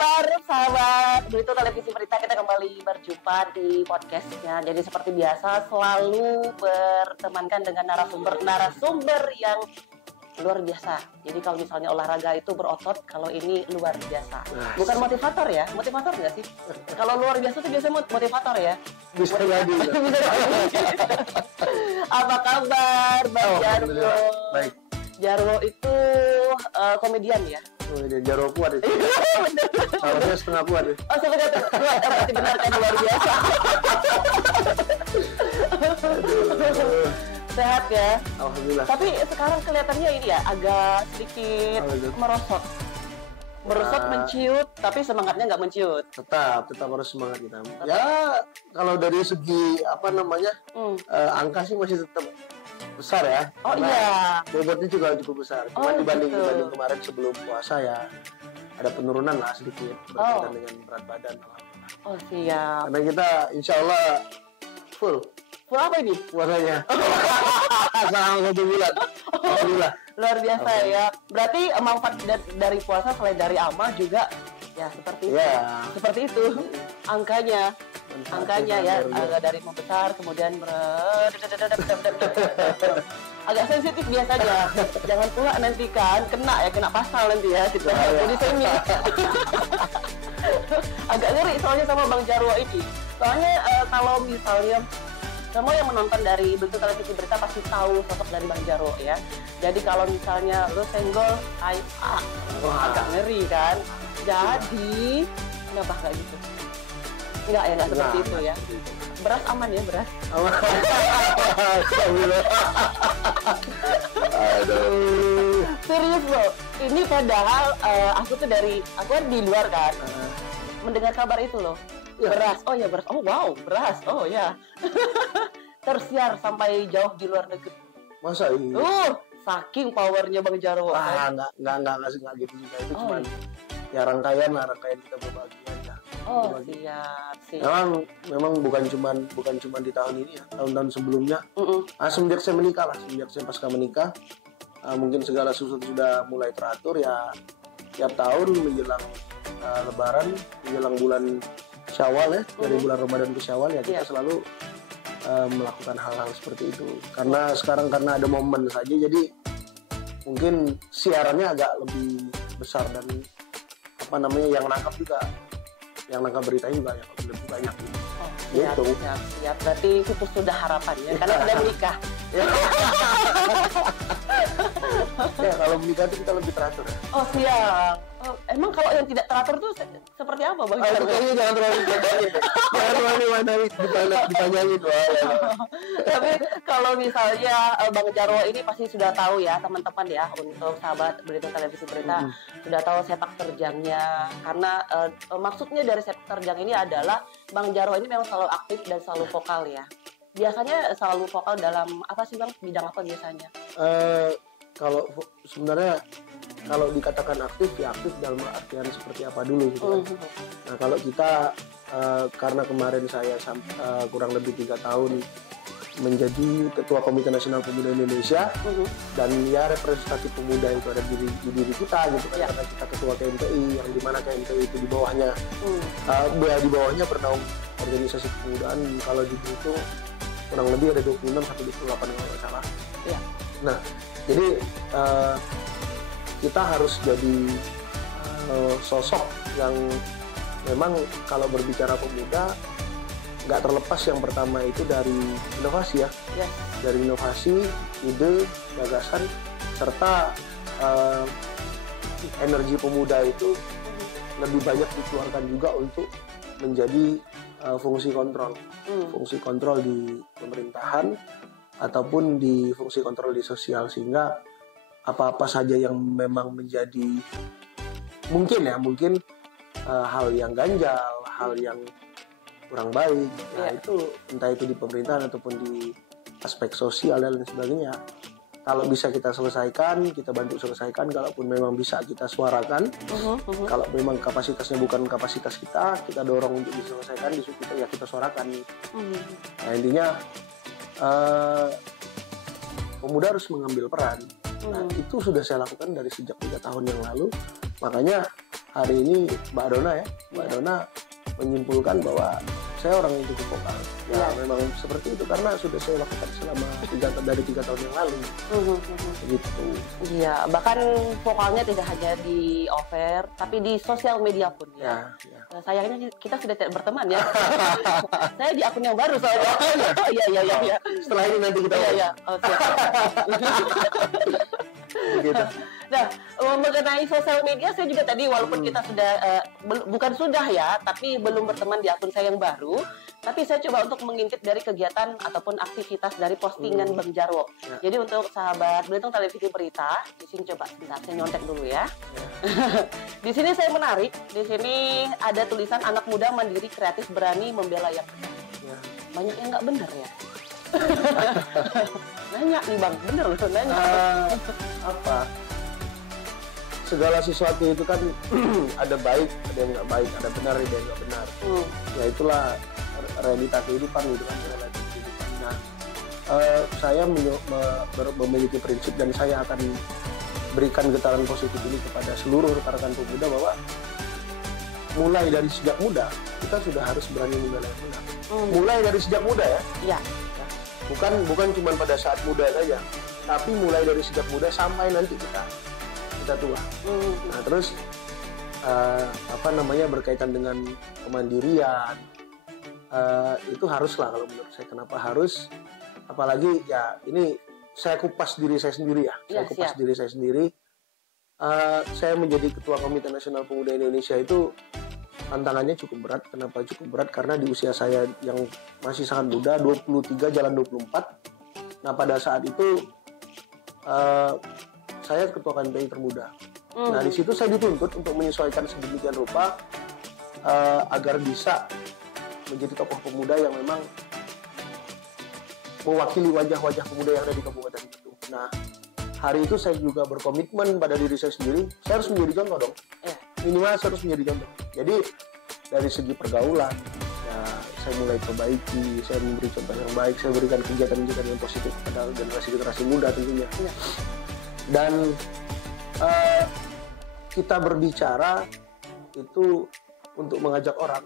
kabar sahabat Berita Televisi Berita? Kita kembali berjumpa di podcastnya. Jadi seperti biasa selalu bertemankan dengan narasumber yang luar biasa. Jadi kalau misalnya olahraga itu berotot, kalau ini luar biasa. Bukan motivator ya? Motivator nggak sih? Kalau luar biasa itu biasanya motivator ya? Bisa jadi. Apa kabar Bang Jarwo? Baik. Jarwo itu komedian ya? Jarwo kuat itu. Harusnya setengah kuat ya. Oh, setengah kuat. Berarti benar kan luar biasa. Sehat ya? Alhamdulillah. Tapi sekarang kelihatannya ini ya agak sedikit merosot. Merosot, menciut, tapi semangatnya nggak menciut. Tetap harus semangat kita. Ya, kalau dari segi angka sih masih tetap besar ya. Oh iya. Bobotnya juga cukup besar. Cuma dibanding kemarin sebelum puasa ya ada penurunan lah sedikit berkaitan dengan berat badan. Oh siap. Karena kita insya Allah full. Full apa ini? Puasanya. Selama 1 bulan. Alhamdulillah. Luar biasa ya. Berarti manfaat dari puasa selain dari amal juga ya seperti itu. Yeah. Seperti itu. Angkanya ya agak dari membesar kemudian agak sensitif biasanya. Jangan pula nanti kan kena pasal nanti ya gitu. Jadi semi. Agak ngeri soalnya sama Bang Jarwo ini. Soalnya kalau misalnya semua yang menonton dari Bentuk Televisi Berita pasti tahu sosok dari Bang Jarwo ya. Jadi kalau misalnya lu senggol, agak ngeri kan. Jadi kenapa nggak gitu? Nggak seperti itu ya. Beras aman ya, beras. Aman. Aduh. Serius loh. Ini padahal aku kan di luar kan. Mendengar kabar itu loh. Ya. Beras. Oh ya beras. Oh wow, beras. Oh ya. Tersiar sampai jauh di luar negeri. Masa ini? Saking powernya Bang Jarwo. Nggak gitu juga. Itu cuma ya rangkaian kita berbagi aja. Oh siap. Memang bukan cuma di tahun ini ya, tahun-tahun sebelumnya. Semenjak saya menikah semenjak saya pasca menikah, mungkin segala sesuatu sudah mulai teratur ya. Tiap tahun menjelang Lebaran, menjelang bulan Syawal ya, dari bulan Ramadan ke Syawal ya kita selalu melakukan hal-hal seperti itu. Karena sekarang ada momen saja, jadi mungkin siarannya agak lebih besar dan yang nangkap beritanya juga yang lebih banyak. Gitu. Siap. Berarti itu sudah harapannya karena sudah menikah. Ya kalau menikah itu kita lebih teratur ya. Oh siap. Emang kalau yang tidak teratur tuh seperti apa Bang? Jangan terlalu ditanyain. Tapi kalau misalnya Bang Jarwo ini pasti sudah tahu ya teman-teman ya, untuk sahabat Berita Televisi Berita sudah tahu sepak terjangnya. Karena maksudnya dari sepak terjang ini adalah Bang Jarwo ini memang selalu aktif dan selalu vokal ya. Biasanya selalu vokal dalam apa sih Bang? Bidang apa biasanya? Kalau sebenarnya kalau dikatakan aktif ya aktif dalam artian seperti apa dulu gitu kan. Nah kalau kita karena kemarin saya kurang lebih 3 tahun menjadi Ketua Komite Nasional Pemuda Indonesia dan ya representatif pemuda itu ada di diri kita gitu kan. Karena kita Ketua KMPI yang dimana KMPI itu di bawahnya bernaung organisasi kepemudaan, kalau dihitung kurang lebih ada 26 sampai 28 kalau nggak salah. Ya. Nah jadi kita harus jadi sosok yang memang kalau berbicara pemuda nggak terlepas yang pertama itu dari inovasi ya. Yes. Dari inovasi, ide, gagasan, serta energi pemuda itu lebih banyak dikeluarkan juga untuk menjadi fungsi kontrol. Fungsi kontrol di pemerintahan ataupun di fungsi kontrol di sosial, sehingga apa-apa saja yang memang menjadi mungkin hal yang ganjal, hal yang kurang baik, itu entah itu di pemerintahan ataupun di aspek sosial dan lain sebagainya, kalau bisa kita selesaikan, kita bantu selesaikan. Kalaupun memang bisa kita suarakan, kalau memang kapasitasnya bukan kapasitas kita dorong untuk diselesaikan, kita suarakan. Nah intinya pemuda harus mengambil peran. Nah, itu sudah saya lakukan dari sejak 3 tahun yang lalu. Makanya hari ini Mbak Dona ya, Mbak Iya. Dona menyimpulkan bahwa saya orang yang cukup vokal. Ya Iya. memang seperti itu karena sudah saya lakukan selama 3 tahun yang lalu. Gitu. Iya, bahkan vokalnya tidak hanya di over, tapi di sosial media pun ya. Ya. Sayangnya kita sudah tidak berteman ya. Saya di akun yang baru soalnya. Oh iya. Setelah ini nanti kita Iya. Oh, siap. gitu. Nah, mengenai sosial media saya juga tadi walaupun kita sudah bukan sudah ya, tapi belum berteman di akun saya yang baru, tapi saya coba untuk mengintip dari kegiatan ataupun aktivitas dari postingan Bang Jarwo. Ya. Jadi untuk sahabat Belitung Televisi Berita, di sini coba sebentar saya nyontek dulu ya. Di sini saya menarik, di sini ada tulisan anak muda mandiri kreatif berani membela yang benar. Ya. Banyak yang nggak benar ya. Nanya nih Bang, bener loh nanya. Apa? Segala sesuatu itu kan ada baik, ada yang nggak baik, ada benar, ada yang nggak benar. Ya itulah realita kehidupan gitu kan, realita kehidupan. Nah, saya memiliki prinsip dan saya akan berikan getaran positif ini kepada seluruh rekan-rekan pemuda bahwa mulai dari sejak muda kita sudah harus berani membela yang benar. Mulai dari sejak muda ya. Iya. Bukan cuma pada saat muda saja, tapi mulai dari sejak muda sampai nanti kita tua. Nah terus berkaitan dengan kemandirian itu haruslah kalau menurut saya. Kenapa harus? Apalagi ya ini saya kupas diri saya sendiri ya. Saya kupas diri saya sendiri. Saya menjadi ketua Komite Nasional Pemuda Indonesia itu tantangannya cukup berat. Kenapa cukup berat? Karena di usia saya yang masih sangat muda, 23 jalan 24. Nah pada saat itu saya ketua KNPI termuda. Nah di situ saya dituntut untuk menyesuaikan sedemikian rupa agar bisa menjadi tokoh pemuda yang memang mewakili wajah-wajah pemuda yang ada di kabupaten itu. Nah hari itu saya juga berkomitmen pada diri saya sendiri, saya harus menjadi contoh dong. Minimal saya harus menjadi contoh. Jadi dari segi pergaulan, ya, saya mulai perbaiki, saya memberi contoh yang baik, saya berikan kegiatan-kegiatan yang positif kepada generasi muda tentunya. Dan kita berbicara itu untuk mengajak orang,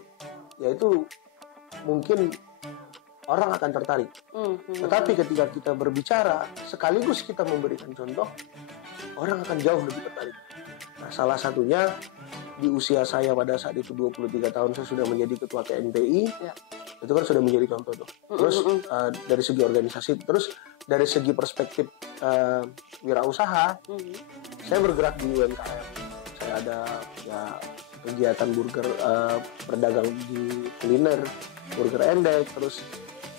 yaitu mungkin orang akan tertarik. Tetapi ketika kita berbicara sekaligus kita memberikan contoh, orang akan jauh lebih tertarik. Nah, salah satunya di usia saya pada saat itu 23 tahun saya sudah menjadi ketua KNPI. Itu kan sudah menjadi contoh tuh. Terus dari segi organisasi, terus dari segi perspektif wirausaha, saya bergerak di UMKM. Saya ada ya kegiatan burger, berdagang di kuliner, burger endek, terus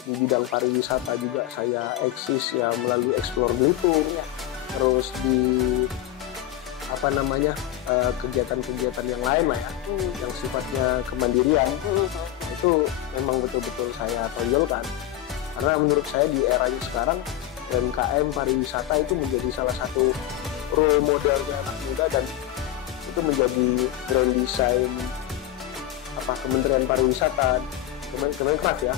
di bidang pariwisata juga saya eksis ya melalui Explore Belitung. Terus di kegiatan-kegiatan yang lain lah ya, yang sifatnya kemandirian, itu memang betul-betul saya tonjolkan. Karena menurut saya di eranya sekarang UMKM pariwisata itu menjadi salah satu role modelnya anak muda, dan itu menjadi grand design Kementerian Pariwisata, Kemenkraf ya,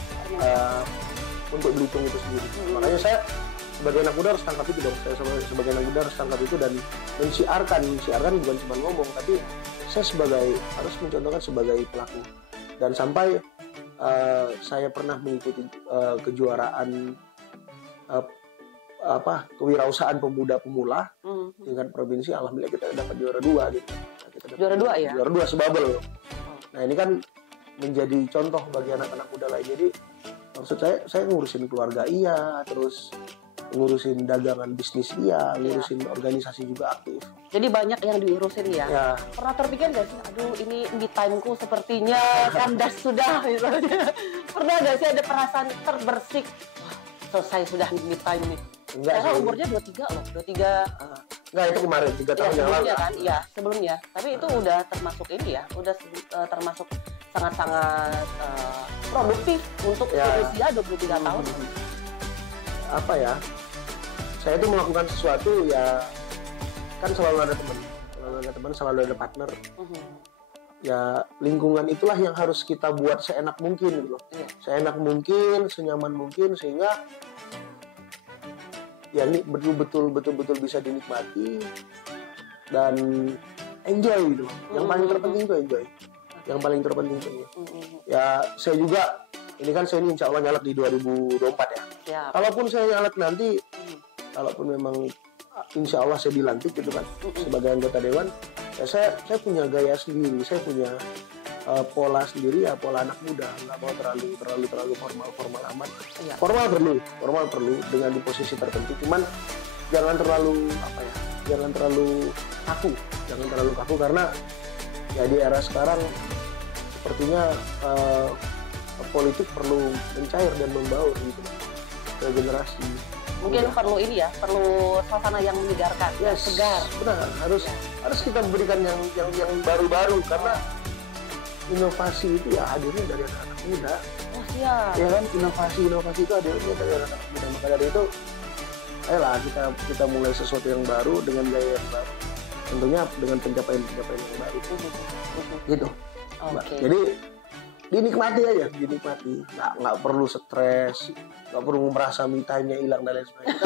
untuk Belitung itu sendiri. Makanya saya sebagai anak muda harus tangkap itu dong. Saya sebagai anak muda harus tangkap itu dan mensiarkan bukan cuma ngomong, tapi saya harus mencontohkan sebagai pelaku. Dan sampai saya pernah mengikuti kejuaraan kewirausahaan pemuda pemula tingkat provinsi. Alhamdulillah kita dapat juara 2 gitu. Juara 2 ya? Juara 2 sebabel. Nah ini kan menjadi contoh bagi anak-anak muda lain. Jadi maksud saya ngurusin keluarga iya, terus ngurusin dagangan bisnis iya, ngurusin organisasi juga aktif. Jadi banyak yang diurusin ya. Pernah terpikir gak sih, aduh ini me time-ku sepertinya kandas sudah misalnya. Pernah gak sih ada perasaan terbersih, wah selesai sudah me time nih? Enggak sih. Umurnya 23 loh, 23. Enggak, itu kemarin 3 tahun yang lalu kan? Iya, sebelumnya. Tapi itu udah termasuk ini ya, udah termasuk sangat-sangat produktif untuk usia 23 tahun. Apa ya? Saya itu melakukan sesuatu ya, kan selalu ada teman, selalu ada partner. Ya lingkungan itulah yang harus kita buat seenak mungkin gitu loh. Seenak mungkin, senyaman mungkin, sehingga ya ini betul-betul bisa dinikmati dan enjoy gitu. Yang paling terpenting itu enjoy. Yang paling terpenting itu. Ya saya juga ini kan saya ini insya Allah nyalek di 2024 ya. Siap. Kalaupun saya nyalek nanti, kalaupun memang insya Allah saya dilantik gitu kan sebagai anggota dewan, ya saya punya gaya sendiri, saya punya pola sendiri ya, pola anak muda, nggak mau terlalu formal amat. Iya. Formal perlu dengan di posisi tertentu, cuman jangan terlalu jangan terlalu kaku karena ya di era sekarang sepertinya politik perlu mencair dan membaur gitu ke generasi. Mungkin perlu ini ya, perlu suasana yang menyegarkan, yang segar. Benar, harus kita berikan yang baru-baru karena inovasi itu ya hadirnya dari anak-anak muda. Oh siap. Ya kan, inovasi itu hadirnya dari anak-anak muda. Maka dari itu, ayolah kita mulai sesuatu yang baru dengan gaya yang baru. Tentunya dengan pencapaian yang baru. Gitu. Oke. Jadi dinikmati aja, nggak perlu stres, nggak perlu merasa me time-nya hilang dan lain sebagainya.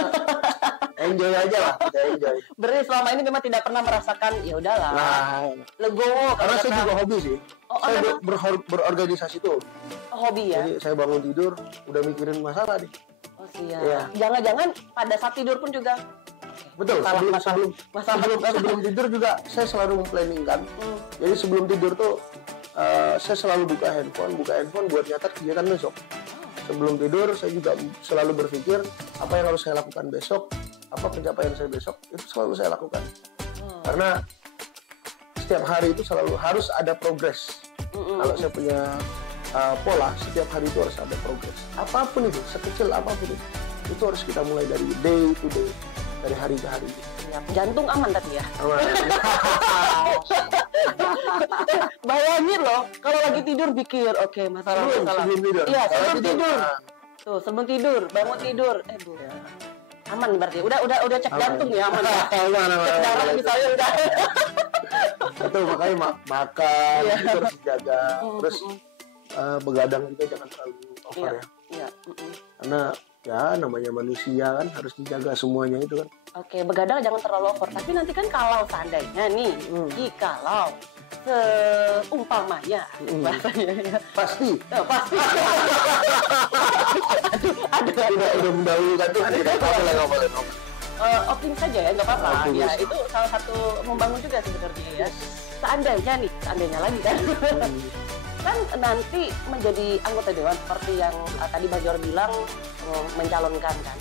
Enjoy aja lah, kita enjoy. Berarti selama ini memang tidak pernah merasakan ya udahlah. Nah, legowo. karena saya juga hobi sih. Saya berorganisasi tuh. Hobi ya. Jadi saya bangun tidur udah mikirin masalah nih. Oh siap. Iya. Jangan-jangan pada saat tidur pun juga. Betul. Sebelum tidur juga saya selalu memplanningkan. Jadi sebelum tidur tuh saya selalu buka handphone buat nyatet kegiatan besok. Sebelum tidur saya juga selalu berpikir apa yang harus saya lakukan besok, apa pencapaian saya besok, itu selalu saya lakukan. Karena setiap hari itu selalu harus ada progres. Kalau saya punya pola, setiap hari itu harus ada progres. Apapun itu, sekecil apapun itu harus kita mulai dari day to day, dari hari ke hari. Jantung aman tadi ya. Bayangin loh, kalau lagi tidur pikir, oke, masalah. Sebelum tidur. Iya, sebelum tidur. Tuh, sebelum tidur, bangun tidur. Bu. Ya. Aman berarti. Udah cek jantung ya, aman. Aman. Cek darah misalnya udah. Betul, makanya makan itu harus dijaga. Terus begadang juga jangan terlalu over ya. Iya. Karena ya namanya manusia kan harus dijaga semuanya itu kan. Oke, begadang jangan terlalu over. Tapi nanti kan kalau seandainya nih, jikalau seumpamanya bahasanya ya. Pasti. Pasti. Udah mendahulukan tuh tidak boleh ngomong. Optimis saja ya, nggak apa-apa. Ya, itu salah satu membangun juga sebenarnya ya. Seandainya lagi kan. Kan nanti menjadi anggota dewan seperti yang tadi Bang Jor bilang mencalonkan kan.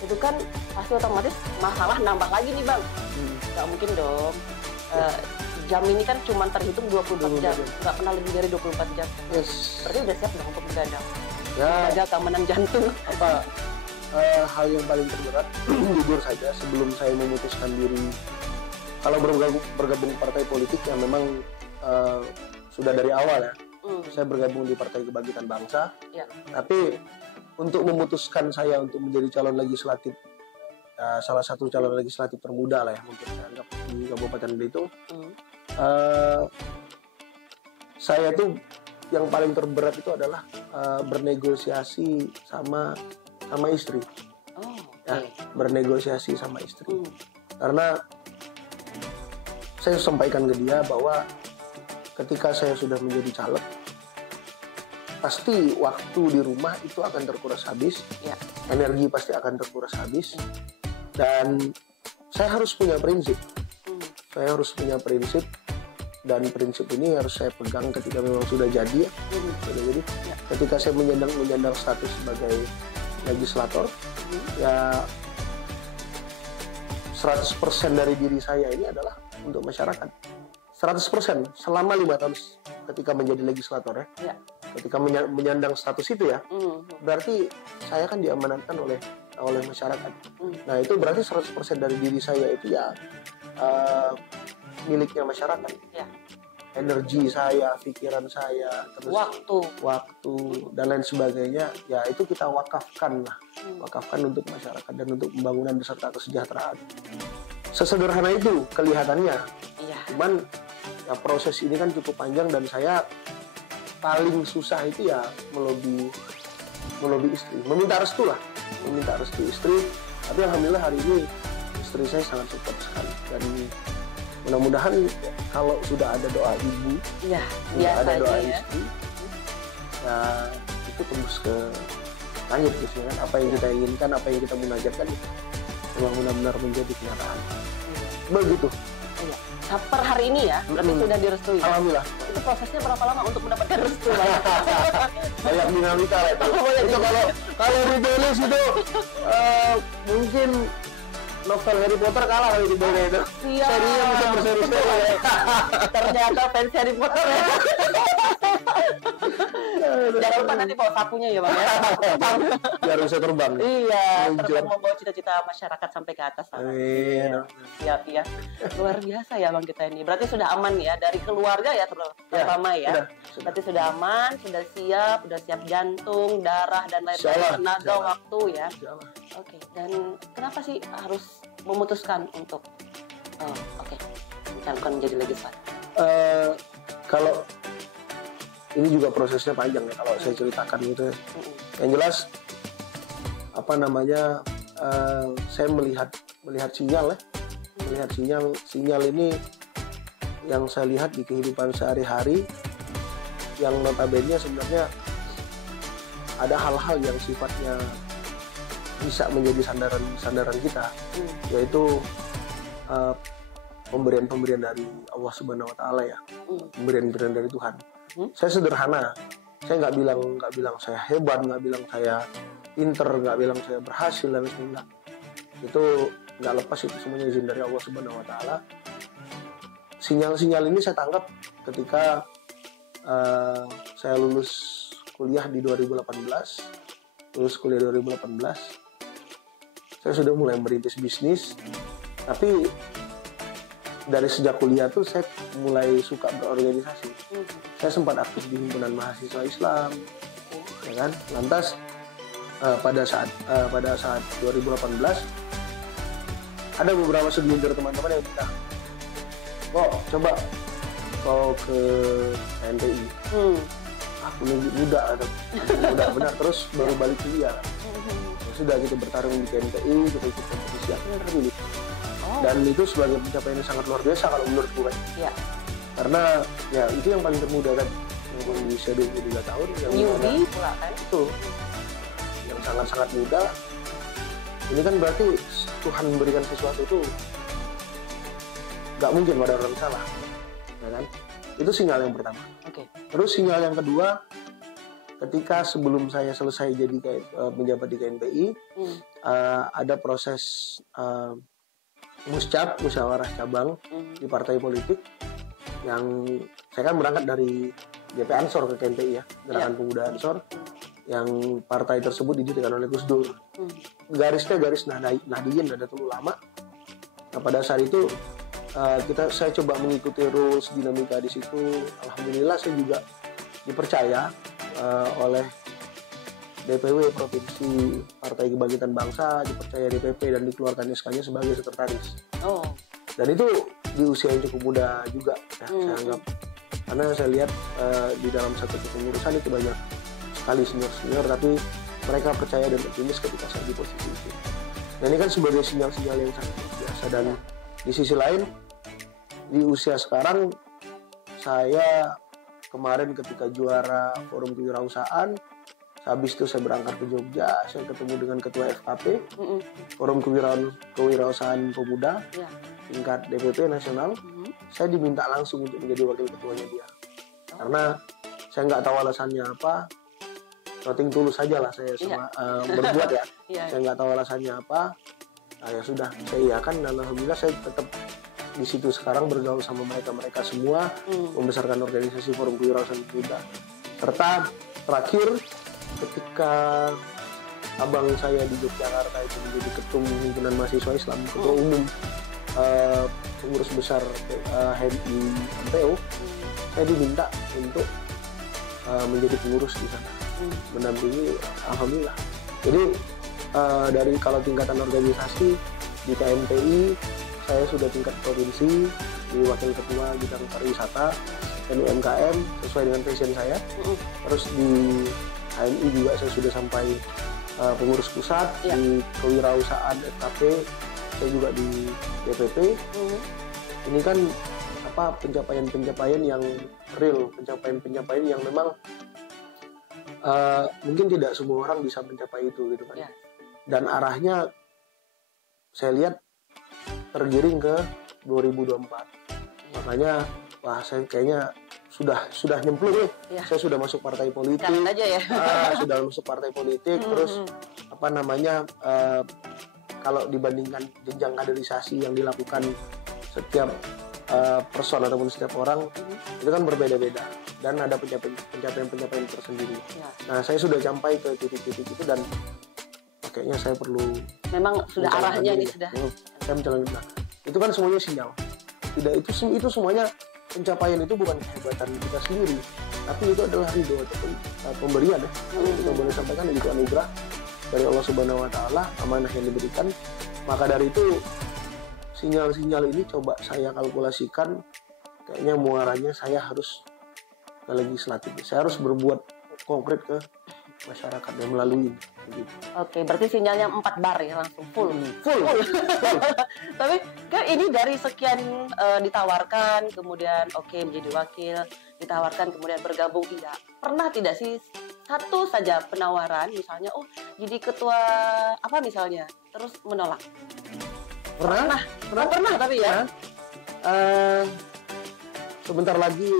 Itu kan pasti otomatis masalah nambah lagi nih Bang. Nggak mungkin dong. Jam ini kan cuma terhitung 24 jam. Nggak pernah lebih dari 24 jam. Yes. Berarti udah siap dong untuk begadang. Ya. Jaga keamanan jantung. Hal yang paling terberat jujur saja sebelum saya memutuskan diri kalau bergabung partai politik yang memang sudah dari awal ya. Saya bergabung di Partai Kebangkitan Bangsa. Ya. Tapi untuk memutuskan saya untuk menjadi calon legislatif, salah satu calon legislatif termuda lah ya mungkin saya anggap di Kabupaten Belitung. Saya tuh yang paling terberat itu adalah bernegosiasi sama istri. Ya, bernegosiasi sama istri. Karena saya sampaikan ke dia bahwa ketika saya sudah menjadi caleg, pasti waktu di rumah itu akan terkuras habis, energi pasti akan terkuras habis, dan saya harus punya prinsip. Saya harus punya prinsip, dan prinsip ini harus saya pegang ketika memang sudah jadi ya. Jadi ketika saya menyandang status sebagai legislator, ya 100% dari diri saya ini adalah untuk masyarakat. 100% selama 5 tahun ketika menjadi legislator ya. Ketika menyandang status itu ya, berarti saya kan diamanatkan oleh masyarakat. Nah itu berarti 100% dari diri saya itu ya miliknya masyarakat. Energi saya, pikiran saya, terus waktu dan lain sebagainya, ya itu kita wakafkan lah, wakafkan untuk masyarakat dan untuk pembangunan beserta kesejahteraan. Sesederhana itu kelihatannya, cuman ya, proses ini kan cukup panjang dan saya paling susah itu ya melobi istri, meminta restu istri. Tapi alhamdulillah hari ini istri saya sangat support sekali dan mudah-mudahan kalau sudah ada doa ibu, ya, sudah ada doa ya. istri, ya itu tembus ke langit gitu kan. Apa yang kita inginkan, apa yang kita munajatkan itu memang benar-benar menjadi kenyataan. Begitu. Iya. Per hari ini ya, berarti sudah direstui. Alhamdulillah. Itu prosesnya berapa lama untuk mendapatkan restu? Banyak dinamika lah itu. Itu kalau ditulis itu mungkin novel Harry Potter kalah kalau dibeli itu. Iya. Serinya bisa berseri-seri ya. Ternyata fans Harry Potter ya. Jangan lupa nanti bawa sapunya ya Bang ya. Biar bisa terbang. Iya, Meluncur. terbang membawa cita-cita masyarakat sampai ke atas. Amin. Siap ya. Luar biasa ya Bang kita ini. Berarti sudah aman ya dari keluarga ya terutama ya. Sudah. Berarti sudah aman, sudah siap jantung, darah dan lain-lain, tenaga, waktu ya. Oke. Dan kenapa sih harus memutuskan untuk bukan menjadi legislatif? Kalau ini juga prosesnya panjang ya kalau saya ceritakan gitu ya. Yang jelas saya melihat sinyal ya. Melihat sinyal ini yang saya lihat di kehidupan sehari-hari yang notabene sebenarnya ada hal-hal yang sifatnya bisa menjadi sandaran kita, yaitu pemberian dari Allah Subhanahu Wa Taala ya, pemberian dari Tuhan. Saya sederhana, saya nggak bilang saya hebat, nggak bilang saya pinter, nggak bilang saya berhasil dan sebagainya. Itu nggak lepas, itu semuanya izin dari Allah Subhanahu Wa Taala. Sinyal-sinyal ini saya tangkap ketika saya lulus kuliah di 2018. Lulus kuliah 2018, saya sudah mulai merintis bisnis, tapi dari sejak kuliah tuh saya mulai suka berorganisasi. Saya sempat aktif di himpunan mahasiswa Islam, ya kan. Lantas pada saat 2018 ada beberapa segelintir teman-teman yang bilang, kok coba kau ke KNPI. Aku muda benar, terus baru balik kuliah. Ya sudah, kita bertarung di KNPI, kita ikut kompetisi akhirnya terpilih. Dan itu sebagai pencapaian yang sangat luar biasa kalau menurut gue. Ya. Karena ya itu yang paling termuda kan, yang usia 23 tahun, yang newbie pula kan itu, yang sangat-sangat muda. Ini kan berarti Tuhan memberikan sesuatu itu nggak mungkin pada orang salah, ya kan? Itu sinyal yang pertama. Oke. Terus sinyal yang kedua, ketika sebelum saya selesai jadi menjabat di KNPI, ada proses musyawarah cabang di partai politik, yang saya kan berangkat dari GP Ansor ke KNPI ya, Gerakan Pemuda Ansor, yang partai tersebut didirikan oleh Gus Dur. Garisnya garis Nahdliyin, Nahdlatul Ulama. Nah pada saat itu saya coba mengikuti rules dinamika di situ. Alhamdulillah saya juga dipercaya oleh DPW Provinsi Partai Kebangkitan Bangsa, dipercaya DPP dan dikeluarkan SK-nya sebagai sekretaris. Dan itu di usia yang cukup muda juga ya, saya anggap. Karena saya lihat di dalam satu kepengurusan itu banyak sekali senior-senior, tapi mereka percaya dan optimis ketika saya di posisi itu. Dan ini kan sebagai sinyal-sinyal yang sangat biasa. Dan di sisi lain, di usia sekarang, saya kemarin ketika juara forum kewirausahaan, habis itu saya berangkat ke Jogja, saya ketemu dengan ketua FKP, forum kewirausahaan pemuda, tingkat DPP nasional. Saya diminta langsung untuk menjadi wakil ketuanya dia. Karena saya nggak tahu alasannya apa, nothing tulus saja lah saya berbuat ya. Saya nggak tahu alasannya apa. Nah, ya sudah, saya iakan dan alhamdulillah saya tetap di situ sekarang bergaul sama mereka semua, membesarkan organisasi Forum Kewirausahaan Pemuda. Serta terakhir ketika abang saya di Yogyakarta itu menjadi ketum himpunan mahasiswa Islam, ketua umum pengurus besar HMI MPO, saya diminta untuk menjadi pengurus di sana, mendampingi. Alhamdulillah. Jadi dari kalau tingkatan organisasi di KNPI, saya sudah tingkat provinsi di wakil ketua bidang pariwisata dan UMKM sesuai dengan passion saya. Terus di HMI juga saya sudah sampai pengurus pusat, di kewirausahaan FKP saya juga di DPP. ini kan pencapaian-pencapaian yang real, pencapaian-pencapaian yang memang mungkin tidak semua orang bisa mencapai itu gitu kan. Dan arahnya saya lihat tergiring ke 2024. Makanya saya kayaknya sudah nyemplung nih. Saya sudah masuk partai politik. Aja ya. Sudah masuk partai politik. Terus kalau dibandingkan jenjang kaderisasi yang dilakukan setiap person ataupun setiap orang itu kan berbeda-beda dan ada pencapaian tersendiri. Nah, saya sudah sampai ke titik-titik itu dan kayaknya saya perlu. Memang sudah arahnya ini sudah. Saya menjalankan. Nah, itu kan semuanya sinyal. Tidak itu semuanya pencapaian itu bukan kehebatan kita sendiri, tapi itu adalah ridho ataupun pemberian ya. Kita boleh sampaikan itu anugerah dari Allah Subhanahu Wa Taala, amanah yang diberikan. Maka dari itu sinyal-sinyal ini coba saya kalkulasikan, kayaknya muaranya saya harus ke legislatif. Saya harus berbuat konkret ke masyarakat dan melalui gitu. Oke, berarti sinyalnya 4 bar ya, langsung full. Tapi kan ini dari sekian ditawarkan, kemudian menjadi wakil, ditawarkan kemudian bergabung, tidak pernah tidak sih satu saja penawaran misalnya jadi ketua apa misalnya terus menolak? Pernah tapi ya. Sebentar lagi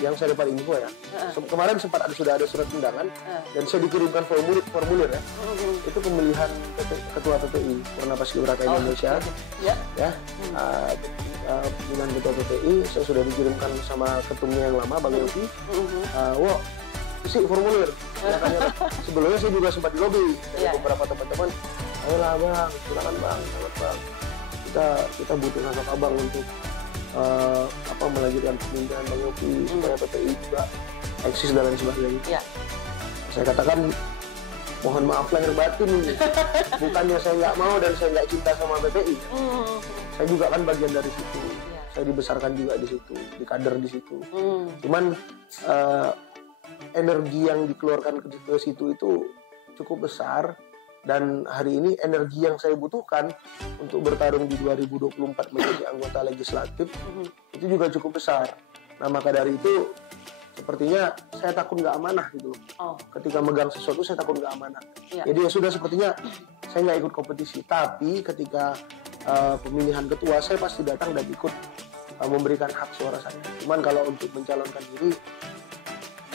yang saya dapat info ya. Kemarin sudah ada surat undangan dan saya dikirimkan formulir ya. Itu pemilihan ketua PPI Purna Paskibraka Indonesia. Pemilihan ketua PPI saya sudah dikirimkan sama ketumnya yang lama Bang Yofi. Isi formulir. Makanya sebelumnya saya juga sempat di lobby dari beberapa teman-teman. Ayolah Bang, silakan Bang, kita butuh sosok Abang untuk melanjutkan pemimpinan Bang Yofi supaya PPI juga eksis dan lain sebagainya. Saya katakan mohon maaf lahir batin, bukannya saya nggak mau dan saya nggak cinta sama PPI. Saya juga kan bagian dari situ. Saya dibesarkan juga di situ, di kader di situ. Cuman energi yang dikeluarkan ke situ itu cukup besar. Dan hari ini energi yang saya butuhkan untuk bertarung di 2024 menjadi anggota legislatif itu juga cukup besar. Nah, maka dari itu sepertinya saya takut nggak amanah gitu. Ketika megang sesuatu saya takut nggak amanah. Jadi ya sudah, sepertinya saya nggak ikut kompetisi. Tapi ketika pemilihan ketua saya pasti datang dan ikut memberikan hak suara saya. Cuman kalau untuk mencalonkan diri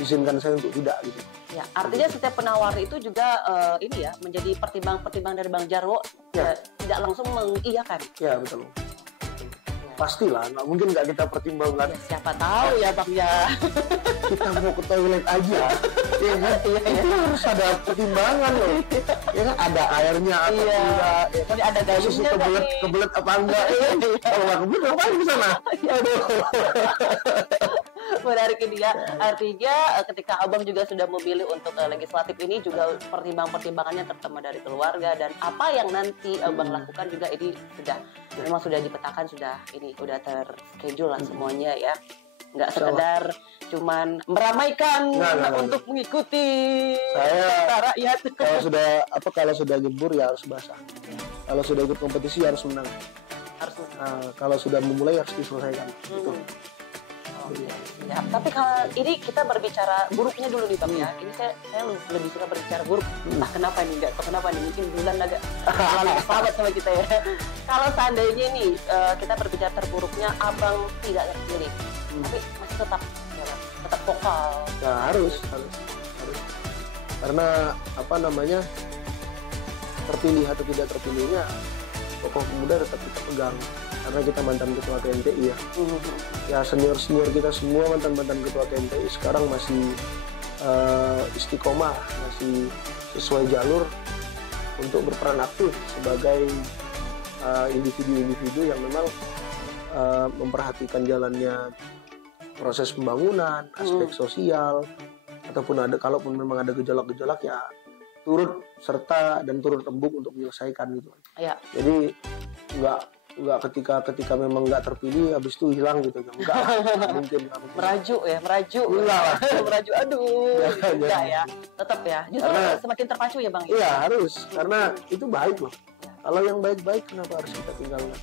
izinkan saya untuk tidak gitu. Ya, artinya setiap penawar itu juga menjadi pertimbangan dari Bang Jarwo, tidak langsung mengiyakan. Ya, betul. Pastilah, nggak mungkin nggak kita pertimbangkan. Siapa tahu ya Bang ya. Kita mau ke toilet aja, itu harus ada pertimbangan loh. Ya kan, ada airnya atau tidak, ya kan ada gayungnya kebelet apa enggak. Kalau nggak kebelet ngapain di sana? Aduh. Menarik ini ya. Artinya ketika Abang juga sudah memilih untuk legislatif ini juga pertimbangannya terutama dari keluarga dan apa yang nanti Abang lakukan juga ini memang sudah dipetakan, udah terschedule lah semuanya ya. Nggak sekedar cuman meramaikan untuk mengikuti rakyat. Kalau sudah nyebur ya harus basah. Kalau sudah ikut kompetisi harus menang. Kalau sudah memulai harus diselesaikan. Gitu. Ya, tapi kalau ini kita berbicara buruknya dulu nih Bang ya. Ini saya lebih suka berbicara buruk. Entah kenapa nih, mungkin bulan agak terlalu sahabat sama kita ya. Kalau seandainya nih kita berbicara terburuknya Abang tidak terpilih, tapi masih tetap vokal. Ya harus. Karena terpilih atau tidak terpilihnya tokoh pemuda tetap kita pegang. Karena kita mantan ketua KMTI ya. Ya senior kita semua mantan ketua KMTI sekarang masih istiqomah, masih sesuai jalur untuk berperan aktif sebagai individu-individu yang memang memperhatikan jalannya proses pembangunan, aspek sosial, ataupun kalaupun memang ada gejolak-gejolak ya turut serta dan turut rembuk untuk menyelesaikan gitu. Ya. Jadi nggak ketika memang nggak terpilih habis itu hilang gitu, nggak mungkin. Merajuk enggak ya, tetap ya, justru karena semakin terpacu ya Bang. Iya harus, karena itu baik loh. Kalau yang baik-baik kenapa harus kita tinggalkan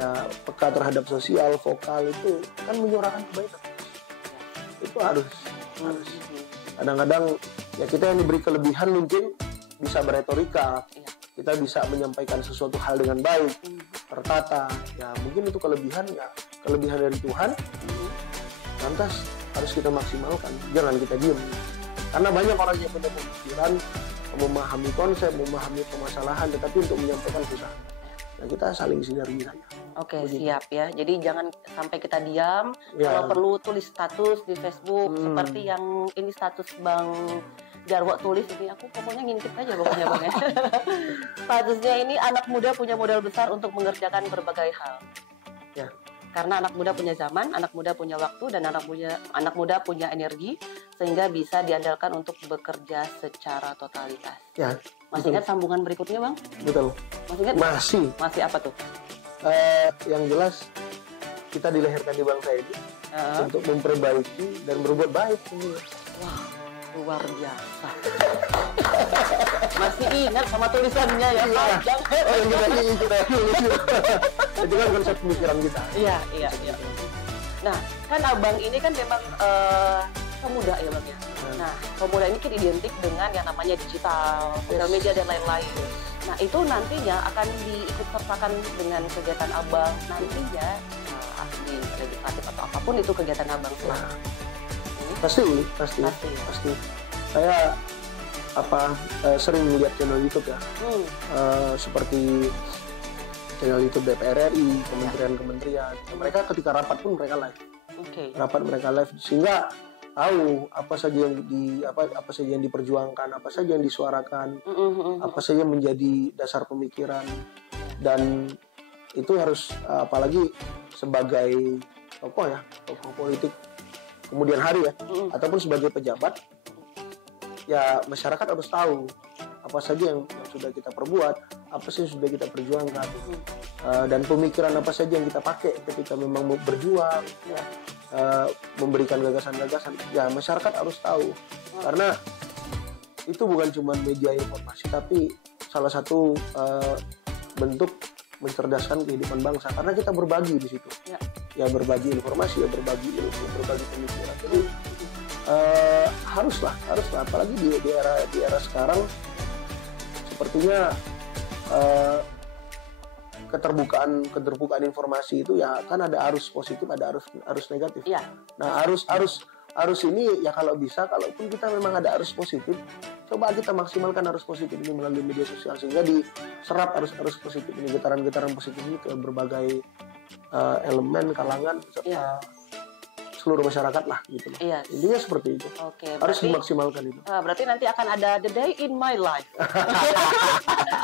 ya peka terhadap sosial, vokal itu kan menyuarakan kebaikan. Itu harus. Kadang-kadang ya kita yang diberi kelebihan mungkin bisa beretorika, kita bisa menyampaikan sesuatu hal dengan baik, tertata. Ya mungkin itu kelebihan dari Tuhan. Lantas harus kita maksimalkan, jangan kita diam. Karena banyak orang yang punya pemikiran, memahami konsep, memahami permasalahan, tetapi untuk menyampaikan susah. Nah, kita saling sinergi saja. Oke, siap ya. Jadi jangan sampai kita diam. Kalau perlu tulis status di Facebook seperti yang ini status Bang Jarwo tulis ini, aku pokoknya ngintip aja pokoknya Bang ya. Statusnya ini anak muda punya modal besar untuk mengerjakan berbagai hal. Ya. Karena anak muda punya zaman, anak muda punya waktu, dan anak muda punya energi, sehingga bisa diandalkan untuk bekerja secara totalitas. Ya. Masih ingat sambungan berikutnya, Bang? Betul. Masih ingat? Masih apa tuh? Yang jelas kita dilahirkan di bangsa ini untuk memperbaiki dan berbuat baik. Wah, luar biasa. Masih ingat sama tulisannya ya, panjang. Itu kan konsep pemikiran kita. Iya. Nah, kan Abang ini kan memang pemuda ya Bang ya. Nah, pemuda ini kan identik dengan yang namanya digital, sosial media dan lain-lain. Nah, itu nantinya akan diikut sertakan dengan kegiatan Abang nantinya di legislatif atau apapun itu kegiatan Abang selama. Pasti. Saya sering melihat channel YouTube ya, seperti channel YouTube DPR RI, kementerian-kementerian. Mereka ketika rapat pun mereka live. Rapat mereka live sehingga tahu apa saja yang diperjuangkan, apa saja yang disuarakan, apa saja menjadi dasar pemikiran, dan itu harus apalagi sebagai tokoh politik kemudian hari ya, ataupun sebagai pejabat, ya masyarakat harus tahu apa saja yang sudah kita perbuat, apa sih yang sudah kita perjuangkan, dan pemikiran apa saja yang kita pakai ketika memang mau berjuang, memberikan gagasan-gagasan. Ya masyarakat harus tahu, karena itu bukan cuma media informasi, tapi salah satu bentuk mencerdaskan kehidupan bangsa, karena kita berbagi di situ. Ya berbagi informasi, ya berbagi ilmu, berbagi pemikiran. Jadi haruslah, apalagi di era sekarang sepertinya keterbukaan informasi itu ya kan ada arus positif, ada arus negatif. Nah arus ini ya kalau bisa, kalaupun kita memang ada arus positif, coba kita maksimalkan arus positif ini melalui media sosial, sehingga diserap arus positif ini, getaran-getaran positif ini ke berbagai elemen, kalangan, serta seluruh masyarakat lah gitu. Intinya seperti itu. Harus dimaksimalkan itu. Berarti nanti akan ada The Day in My Life.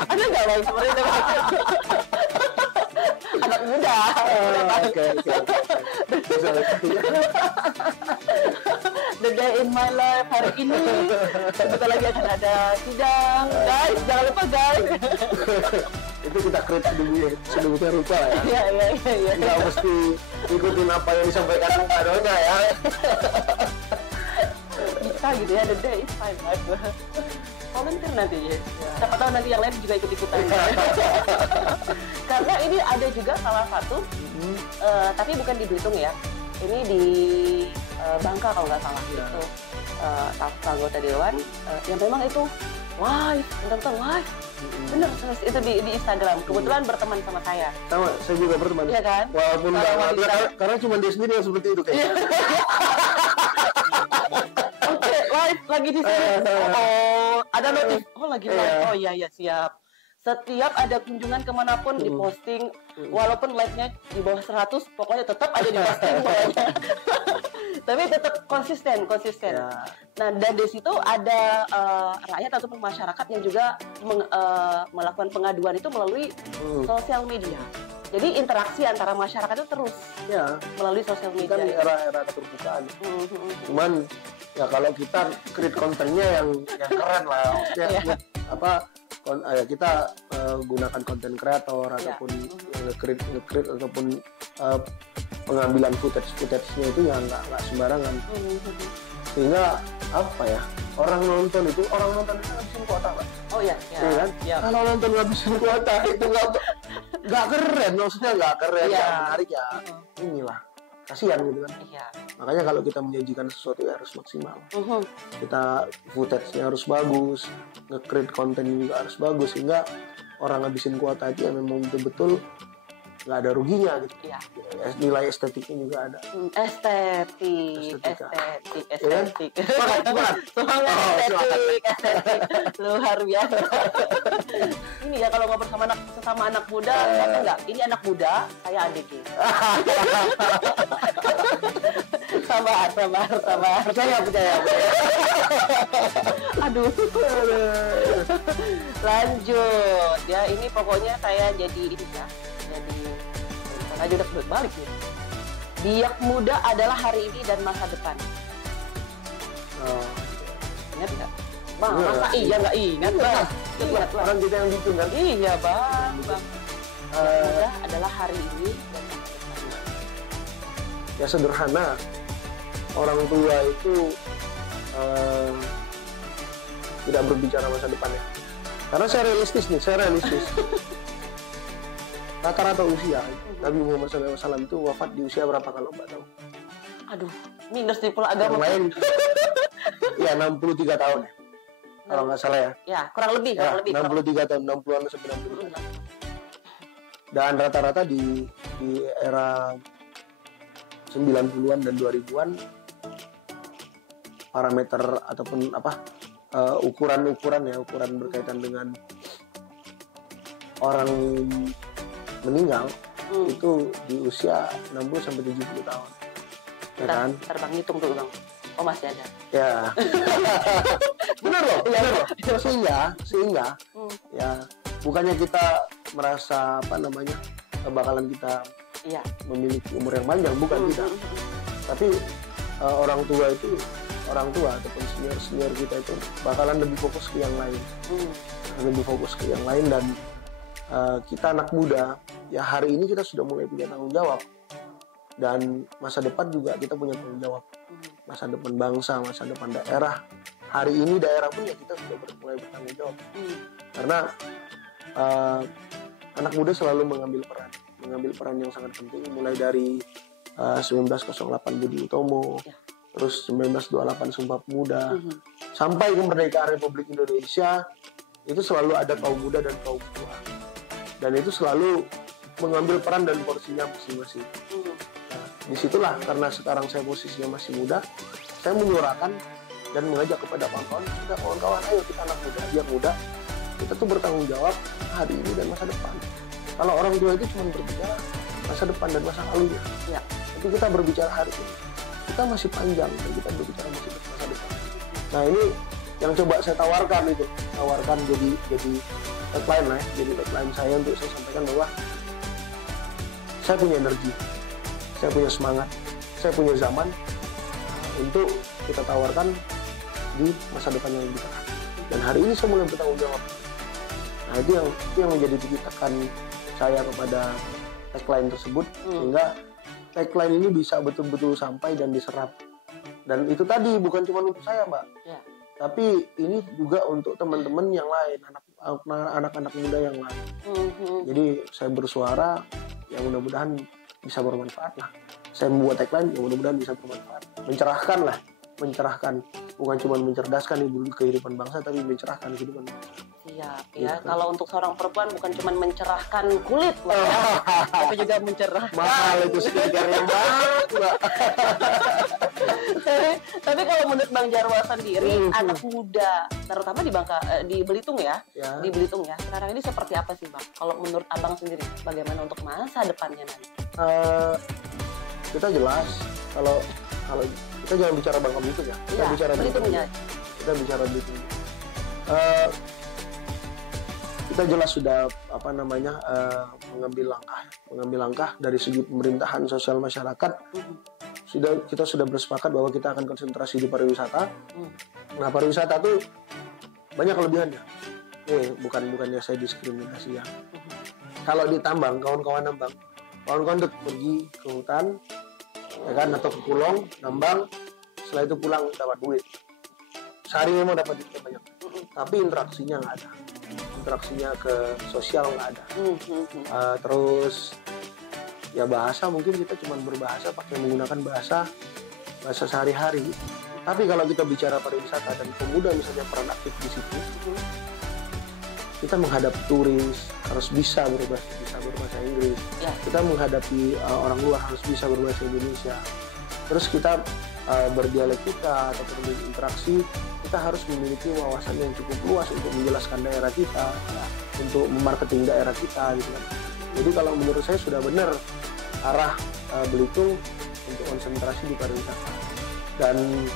Ada nggak Bang seperti itu? Anak muda. Oke. The Day in My Life hari ini. Sebentar lagi akan ada sidang. Guys, jangan lupa guys. Itu kita create sedemikian rupa ya. Iya. Nggak mesti ikutin apa yang disampaikan kadonya ya. Bisa gitu ya, The Day in My Life. Volunteer nanti ya. Siapa tahu nanti yang lain juga ikut-ikutan. Karena ini ada juga salah satu, tapi bukan di Belitung ya. Ini di Bangka kalau nggak salah itu. Anggota dewan yang memang itu live, nonton live. Bener, itu di Instagram. Kebetulan berteman sama saya. Sama, saya juga berteman. Iya kan? Walaupun karena cuma dia sendiri yang seperti itu kayaknya. Oke, live lagi di sini. Ada notif. Lagi live. Oh iya siap. Setiap ada kunjungan kemanapun diposting, walaupun like-nya di bawah 100, pokoknya tetap ada di posting pokoknya. Tapi tetap konsisten. Nah, dan di situ ada rakyat ataupun masyarakat yang juga melakukan pengaduan itu melalui sosial media. Jadi interaksi antara masyarakat itu terus melalui sosial media. Kan era keterbukaan. Cuman ya kalau kita create kontennya yang keren lah, kita gunakan konten kreator ataupun nge-create ataupun pengambilan footage-nya itu ya nggak sembarangan. Sehingga orang nonton itu ngabisin kuota, Pak. Oh iya. Kan? Kalau nonton ngabisin kuota itu nggak keren, maksudnya nggak keren, Iya. nggak menarik ya. Inilah kasihan gitu kan. Iya. Makanya kalau kita menyajikan sesuatu ya harus maksimal. Mhm. Kita footage-nya harus bagus, nge-create konten juga harus bagus sehingga orang ngabisin kuota itu ya memang betul-betul nggak ada ruginya gitu. Iya. Nilai estetiknya juga ada. Estetik. Iya kan? Semangat. Semangat estetik. Luar biasa. Ini ya kalau ngobrol sama sesama anak muda, enggak. Ini anak muda, saya adiknya. Sabar. Percaya. Aduh. Lanjut. Ya ini pokoknya saya jadi ini ya. Jadi aja udah balik nih. Biak muda adalah hari ini dan masa depan. Oh. Ingat nggak? Bang, Iya. masa iya nggak ingat, Bang? Ingat lah. Orang kita yang bikin kan. Iya, Bang. Biak muda adalah hari ini dan masa depan. Ya sederhana. Orang tua itu tidak berbicara masa depannya. Karena saya realistis. Rata-rata usia Nabi Muhammad SAW itu wafat di usia berapa kalau Mbak tahu? Aduh, minus di pulau Yang agama. lain ya 63 tahun ya. Kalau nggak salah ya. Ya, kurang lebih. 63 tahun, 60-an sampai 63 tahun. Dan rata-rata di era 90-an dan 2000-an parameter ataupun ukuran berkaitan dengan orang meninggal itu di usia 60 sampai 70 tahun. Ya kan? Ntar Bang hitung dulu, Bang. Oh, masih ada. Ya. benar loh. Sehingga ya bukannya kita merasa bakalan kita Iya. memiliki umur yang panjang, bukan tidak. Tapi orang tua ataupun senior kita itu bakalan lebih fokus ke yang lain. Dan kita anak muda ya hari ini kita sudah mulai punya tanggung jawab, dan masa depan juga kita punya tanggung jawab. Masa depan bangsa, masa depan daerah, hari ini daerah pun ya kita sudah mulai bertanggung jawab. Karena anak muda selalu mengambil peran yang sangat penting, mulai dari 1908 Budi Utomo, terus 1928 Sumpah Pemuda, sampai kemerdekaan Republik Indonesia, itu selalu ada kaum muda dan kaum tua. Dan itu selalu mengambil peran dan porsinya masing-masing. Nah, disitulah karena sekarang saya posisinya masih muda, saya menyuarakan dan mengajak kepada kawan-kawan, ayo kita anak muda, biar muda, kita tuh bertanggung jawab hari ini dan masa depan. Kalau orang tua itu cuma berbicara masa depan dan masa lalunya, tapi kita berbicara hari ini, kita masih panjang dan kita berbicara masa depan. Nah ini yang coba saya tawarkan jadi tagline lah, jadi tagline saya untuk saya sampaikan bahwa saya punya energi, saya punya semangat, saya punya zaman untuk kita tawarkan di masa depan yang lebih dekat. Dan hari ini saya mulai bertanggung jawab. Nah itu yang menjadi titik tekan saya kepada tagline tersebut, sehingga tagline ini bisa betul-betul sampai dan diserap. Dan itu tadi bukan cuma untuk saya, Mbak. Ya. Tapi ini juga untuk teman-teman yang lain, anak-anak muda yang lain. Jadi saya bersuara, ya mudah-mudahan bisa bermanfaat lah. Saya membuat tagline, ya mudah-mudahan bisa bermanfaat. Mencerahkan. Bukan cuma mencerdaskan kehidupan bangsa, tapi mencerahkan kehidupan bangsa. Siap, ya. Kalau untuk seorang perempuan bukan cuma mencerahkan kulit, ya, tapi juga mencerahkan. Mahal itu skincare-nya, Mbak. Tapi kalau menurut Bang Jarwo sendiri, anak muda, terutama di Belitung ya, di Belitung ya, sekarang ini seperti apa sih, Bang? Kalau menurut Abang sendiri, bagaimana untuk masa depannya nanti? Kita jelas, kalau kita jangan bicara Bangka Belitung ya, kita bicara Belitung. Kita bicara Belitung. Kita jelas sudah mengambil langkah dari segi pemerintahan sosial masyarakat. Kita sudah bersepakat bahwa kita akan konsentrasi di pariwisata. Nah, pariwisata tuh banyak kelebihannya. Bukannya saya diskriminasi ya. Kalau di tambang, kawan-kawan tuh pergi ke hutan, ya kan, atau ke pulau nambang, setelah itu pulang dapat duit. Sehari memang dapat duit banyak, tapi interaksinya nggak ada. interaksinya ke sosial nggak ada. Terus ya bahasa mungkin kita cuma berbahasa pakai menggunakan bahasa sehari-hari. Tapi kalau kita bicara pariwisata dan pemuda misalnya peran aktif di situ, kita menghadap turis harus bisa berbahasa Inggris. Ya. Kita menghadapi orang luar harus bisa berbahasa Indonesia. Terus kita berdialektika atau berinteraksi, kita harus memiliki wawasan yang cukup luas untuk menjelaskan daerah kita, untuk memarketing daerah kita gitu kan. Jadi kalau menurut saya sudah benar arah Belitung untuk konsentrasi di pariwisata. Dan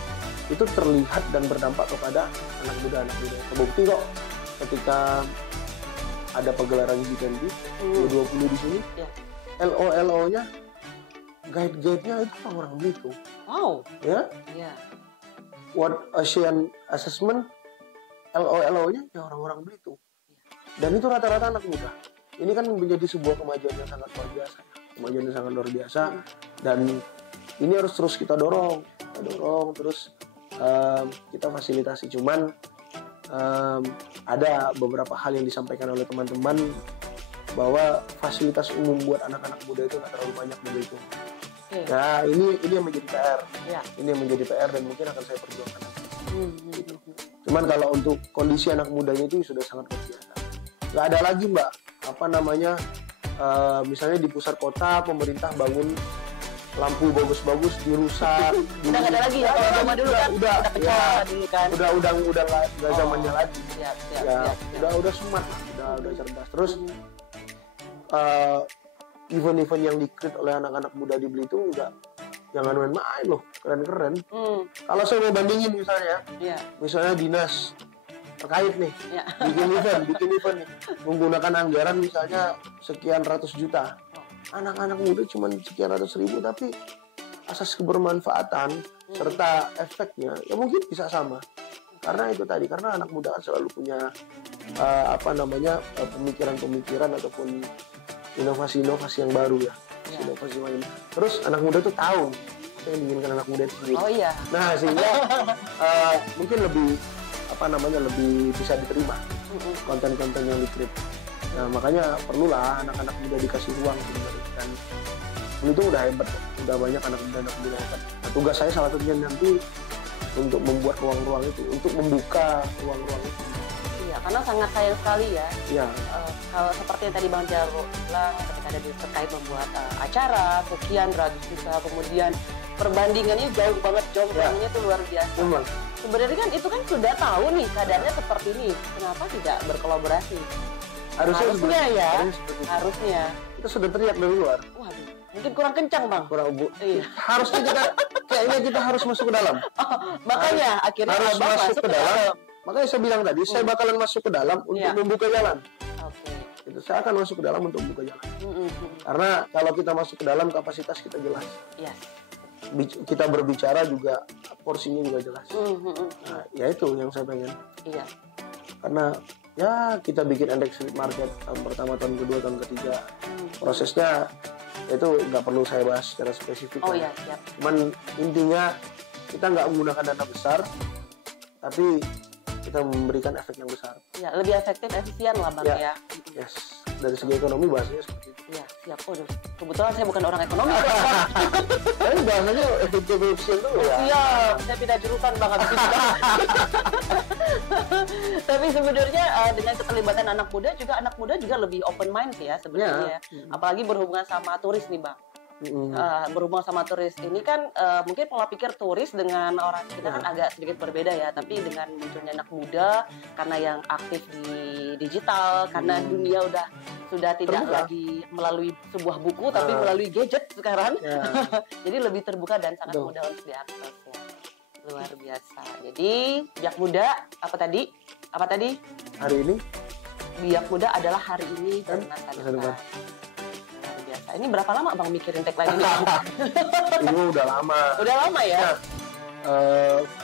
itu terlihat dan berdampak kepada anak muda. Terbukti kok ketika ada pagelaran G20 2020 di sini, LO-nya guide-nya itu orang Belitung. Wow. Ya. World Ocean Assessment LO-nya ya orang-orang Belitung. Dan itu rata-rata anak muda. Ini kan menjadi sebuah kemajuan yang sangat luar biasa. Dan ini harus terus kita dorong terus kita fasilitasi. Cuman ada beberapa hal yang disampaikan oleh teman-teman bahwa fasilitas umum buat anak-anak muda itu nggak terlalu banyak di Belitung. Nah ini yang menjadi PR. Ini yang menjadi PR dan mungkin akan saya perjuangkan. Gitu. Cuman kalau untuk kondisi anak mudanya itu sudah sangat luar biasa. Nggak ada lagi Mbak, misalnya di pusat kota pemerintah bangun lampu bagus-bagus dirusak. Udah nggak ada lagi ya, kalau zaman dulu kan udah pecah dulu kan. Udah nggak zamannya lagi. Udah smart, udah cerdas. Terus event-event yang di-create oleh anak-anak muda di Belitung juga jangan main-main loh, keren-keren. Kalau saya mau bandingin misalnya dinas terkait nih, bikin event nih, menggunakan anggaran misalnya sekian ratus juta. Anak-anak muda cuma sekian ratus ribu, tapi asas kebermanfaatan serta efeknya ya mungkin bisa sama. Karena itu tadi, karena anak muda kan selalu punya pemikiran-pemikiran ataupun inovasi-inovasi yang baru ya. Inovasi lain. Terus anak muda tuh tahu apa yang diinginkan anak muda itu sendiri. Nah sehingga mungkin lebih bisa diterima konten-konten yang di-create. Nah makanya perlulah anak-anak muda dikasih ruang sebenarnya. Dan itu udah hebat, udah banyak anak muda hebat. Nah, tugas saya salah satunya nanti untuk membuat ruang-ruang itu, untuk membuka ruang-ruang itu. Iya, karena sangat sayang sekali ya. Iya. Kalau seperti yang tadi Bang Jarwo bilang, ketika ada terkait membuat acara sekian ratus juta, kemudian perbandingannya jauh banget, jumlahnya itu luar biasa. Sebenarnya kan itu kan sudah tahu nih keadaannya seperti ini, kenapa tidak berkolaborasi? Harusnya. Kita sudah teriak dari luar. Waduh, mungkin kurang kencang Bang. Harusnya kita harus masuk ke dalam. Makanya akhirnya harus masuk ke dalam. Makanya saya bilang tadi, saya bakalan masuk ke dalam untuk membuka jalan. Itu saya akan masuk ke dalam untuk membuka jalan. Karena kalau kita masuk ke dalam, kapasitas kita jelas. Kita berbicara juga porsinya juga jelas. Nah, ya itu yang saya pengen. Karena ya kita bikin index market tahun pertama, tahun kedua, tahun ketiga. Prosesnya itu nggak perlu saya bahas secara spesifik. Cuman intinya kita nggak menggunakan dana besar, tapi kita memberikan efek yang besar. Lebih efektif, efisien lah Bang ya. Yes. Dari segi ekonomi bahasanya seperti itu. Siap. Kebetulan saya bukan orang ekonomi. Tapi bahasanya efektif efisien tuh ya. Siap, saya pindah jurusan banget. Tapi sebenarnya dengan keterlibatan anak muda juga lebih open mind sih ya sebenarnya. Apalagi berhubungan sama turis nih Bang. Berhubungan sama turis ini kan mungkin pola pikir turis dengan orang kita kan agak sedikit berbeda ya, tapi dengan munculnya anak muda karena yang aktif di digital, karena dunia sudah tidak lagi melalui sebuah buku tapi melalui gadget sekarang. Jadi lebih terbuka dan sangat mudah untuk diakses ya. Luar biasa. Jadi Biak Muda apa tadi? Hari ini Biak Muda adalah hari ini dan masa depan. Ini berapa lama Bang mikirin tagline ini? Ini udah lama. Udah lama ya?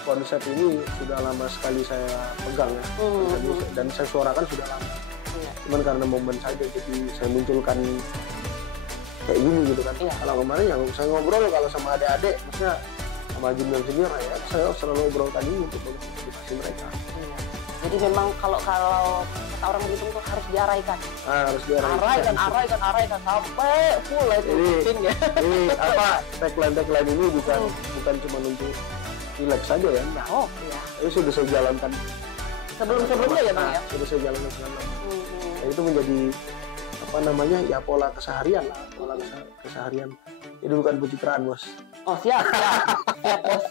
Konsep ini sudah lama sekali saya pegang ya. Dan saya suarakan sudah lama. Cuman karena momen saja jadi saya munculkan kayak gini gitu kan. Kalau kemarin yang saya ngobrol kalau sama adik-adik, maksudnya sama junior ya, saya selalu ngobrol tadi untuk motivasi mereka. Jadi memang kalau kata orang Belitung tuh harus diaraikan. Harus diaraikan. Araikan sampai full itu kucing ya. Ini apa tagline ini bukan cuma untuk relax saja ya. Nah, iya. Ini sudah saya jalankan Sebelum-sebelumnya ya Bang ya. Sudah saya jalankan selama. Nah, itu menjadi apa namanya ya pola keseharian lah, keseharian. Jadi bukan pencitraan bos. Oh siap bos.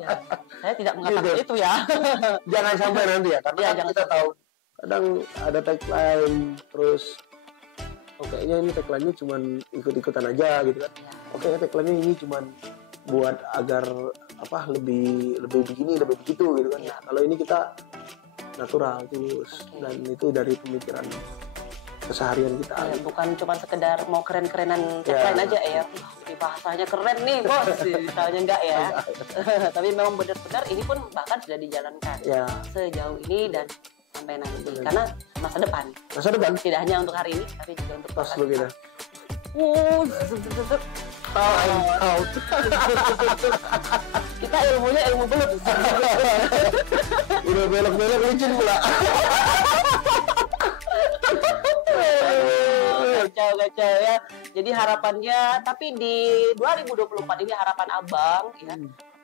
Ya. Saya tidak mengatakan itu ya. Jangan sampai nanti ya, karena kan kita tahu kadang ada tagline terus kayaknya ini tagline-nya cuma ikut-ikutan aja gitu kan. Ya. Tagline-nya ini cuma buat agar apa lebih begini lebih begitu gitu kan. Ya. Kalau ini kita natural terus dan itu dari pemikiran keseharian kita. Ya, bukan cuma sekedar mau keren-kerenan tagline aja ya. Bahasanya keren nih bos, misalnya enggak ya. Tapi memang benar-benar ini pun bahkan sudah dijalankan sejauh ini dan sampai nanti karena masa depan tidak hanya untuk hari ini tapi juga untuk pas begitu. Kita ilmunya ilmu belut. Udah belok-belok licin pula. Kacau ya. Jadi harapannya, tapi di 2024 ini harapan Abang ya.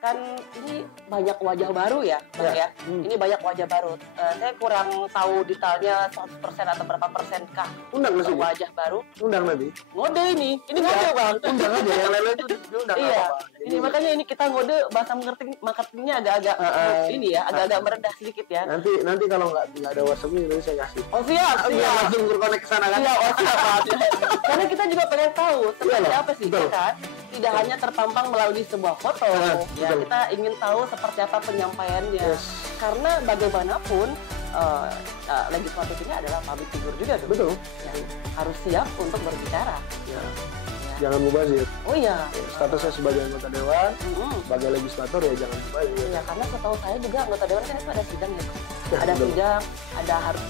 Kan ini banyak wajah baru ya, Bang ya. Ini banyak wajah baru. Saya kurang tahu detailnya 100% atau berapa persen kah wajah baru. Undang nanti. Ngode ini ngode Bang. Undang aja yang lain itu diundang. Iya. Ini makanya ini kita ngode bahasa marketingnya agak-agak ini ya, agak-agak merendah sedikit ya. Nanti kalau nggak ada WhatsApp ini saya kasih. Oh siap. Langsung berkonek ke sana kan. Iya, siap. Karena kita juga pengen tahu seperti apa sih kan. Tidak hanya terpampang melalui sebuah foto, ya kita ingin tahu seperti apa penyampaiannya. Karena bagaimanapun legislatif ini adalah public figure juga tuh. Betul. Yang harus siap untuk berbicara. Jangan mubazir. Oh iya. Statusnya sebagai anggota dewan, sebagai legislator ya jangan mubazir. Iya, karena setahu saya juga anggota dewan kan itu ada sidang ya. Ada sidang, ada harus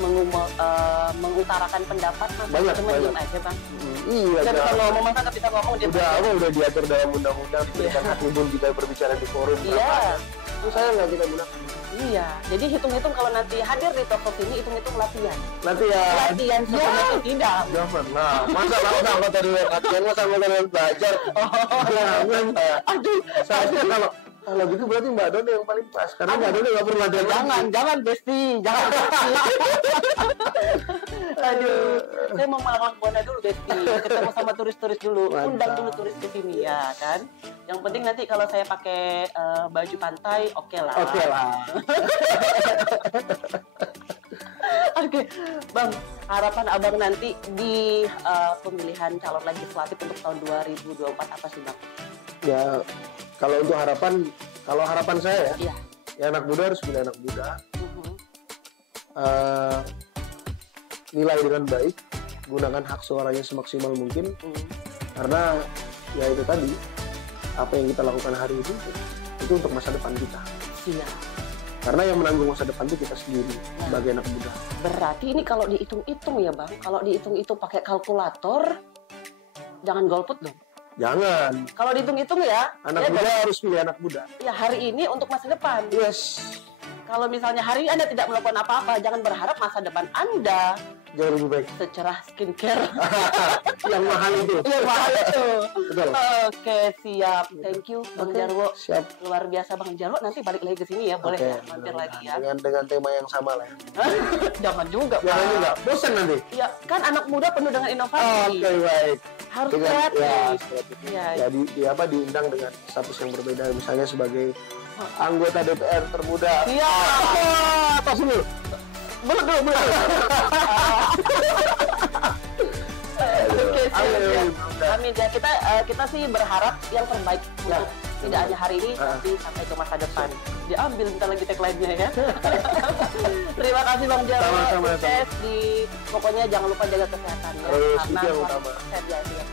mengutarakan pendapat, macam-macam aja Bang. Iya. Kita bisa ngomong, masa nggak bisa ngomong dia. Udah diatur dalam undang-undang, diberikan hak umum kita berbicara di forum. Iya. Itu saya nggak kita gunakan. Iya, jadi hitung-hitung kalau nanti hadir di talk show ini, hitung-hitung latihan. Latihan sebenarnya tidak. Jangan. Nah, masa anggota dewan latihan, masa anggota dewan belajar. Jangan. Aduh, saya kalau gitu berarti Mbak Dona yang paling pas, karena Mbak Dona nggak perlu latihan. Jangan Besti. Aduh, saya mau makan Bona dulu Besti, ketemu sama turis-turis dulu, undang dulu turis ke sini ya kan. Yang penting nanti kalau saya pakai baju pantai, oke lah. Oke, Bang, harapan Abang nanti di pemilihan calon legislatif untuk tahun 2024 apa sih Bang? Ya, kalau untuk harapan saya ya anak muda harus pilih anak muda. Nilai dengan baik, gunakan hak suaranya semaksimal mungkin. Karena ya itu tadi, apa yang kita lakukan hari ini itu untuk masa depan kita. Iya. Karena yang menanggung masa depan itu kita sendiri sebagai anak muda. Berarti ini kalau dihitung-hitung ya Bang, kalau dihitung-hitung pakai kalkulator, jangan golput dong. Jangan. Kalau dihitung-hitung ya. Anak muda harus pilih anak muda. Ya hari ini untuk masa depan. Yes. Kalau misalnya hari ini Anda tidak melakukan apa-apa, jangan berharap masa depan Anda jauh lebih baik. Secerah skincare. Yang mahal itu. Betul. Oke, siap. Thank you Bang Jarwo. Siap. Luar biasa Bang Jarwo. Nanti balik lagi ke sini ya, boleh ya? Mampir lagi ya. Dengan tema yang sama lah. Jangan juga. Jangan juga. Bosan nanti. Ya, kan anak muda penuh dengan inovasi. Oke, baik. Harus kreatif. Ya, diundang dengan status yang berbeda, misalnya sebagai anggota DPR termuda. Iya. Tos dulu. Belum. Oke, amin ya. Kita sih berharap yang terbaik untuk tidak hanya hari ini, tapi sampai ke masa depan. Diambil bentar lagi tagline-nya ya. Terima kasih Bang Jarwo. Sukses pokoknya jangan lupa jaga kesehatan ya. Karena sehat ya itu yang utama ya.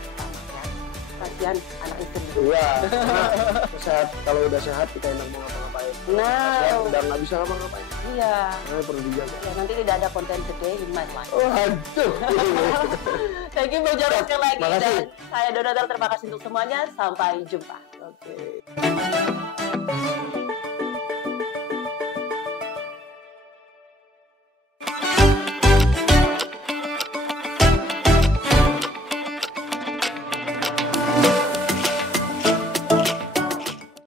Kasihan anak istri. Iya. Sehat, kalau udah sehat kita enak mau ngapa-ngapain. Udah nggak bisa ngapa-ngapain. Iya. Perlu dijaga. Ya, nanti tidak ada konten today in my life. Waduh. Thank you Bang Jarwo sekali lagi. Dan saya Dona, terima kasih untuk semuanya. Sampai jumpa. Oke.